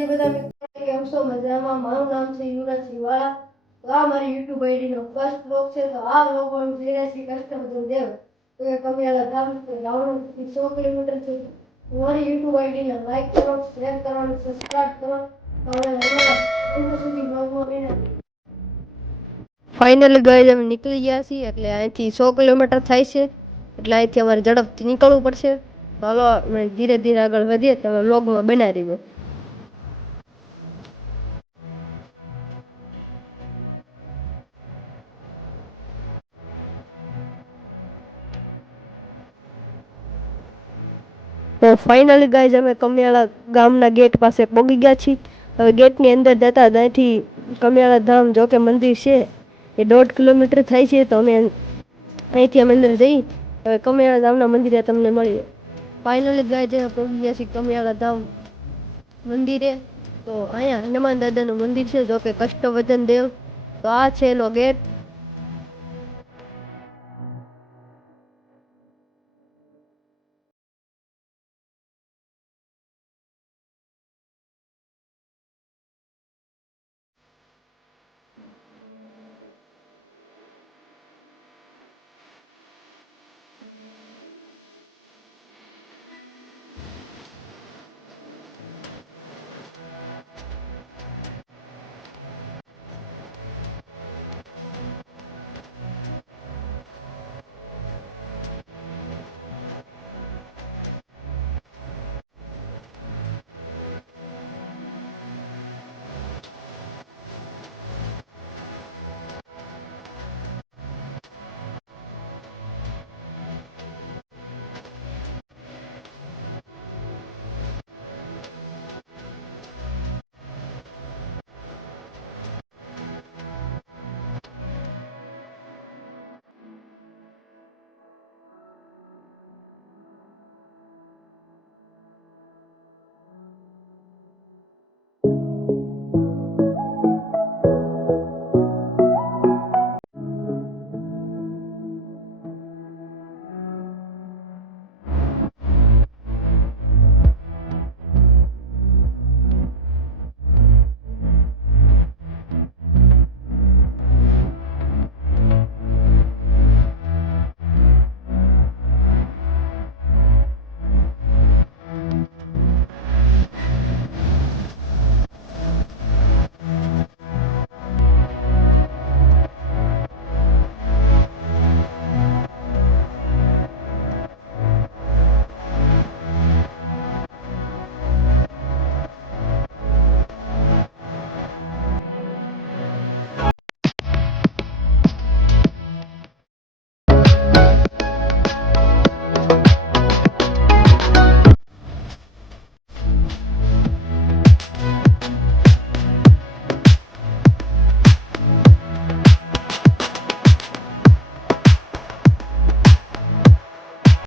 માતાજી બધા મિત્રો કેમ છો મજામાં? મારું નામ છે યુવરાજ સિવાળા. તો આ મારી યુટ્યુબ આઈડીનો ફર્સ્ટ બ્લોગ છે. તો આ બ્લોગમાં જઈ રહ્યા છીએ કષ્ટભંજન દેવ. તો એ કમિયાલા ધામ રાવણથી 100 કિલોમીટર છે. મારી યુટ્યુબ આઈડીને લાઈક કરો, શેર કરો અને સબસ્ક્રાઇબ કરો. ફાઇનલી ગાઈઝ અમે નીકળી ગયા છીએ. એટલે અહીંથી 100 કિલોમીટર થાય છે. એટલે અહીંથી અમારે ઝડપથી નીકળવું પડશે. ચાલો ધીરે ધીરે આગળ વધીએ. તમે વ્લોગમાં બનાવી દો. તો ફાઇનલી ગાઈઝ અમે કમિયાળા ગામના ગેટ પાસે પહોંચી ગયા છીએ. હવે ગેટની અંદર જતા ત્યાંથી કમિયાળા ધામ જો કે મંદિર છે એ 1.5 કિલોમીટર થાય છે. તો અમે અહીંથી અમે અંદર જઈ હવે કમિયાળા ધામના મંદિરે તમને મળીએ. ફાઇનલી ગાઈઝ અમે પહોંચી ગયા છીએ કમિયાળા ધામ મંદિરે. તો અહીંયા હનુમાન દાદાનું મંદિર છે જો કે કષ્ટભંજન દેવ. તો આ છે એનો ગેટ.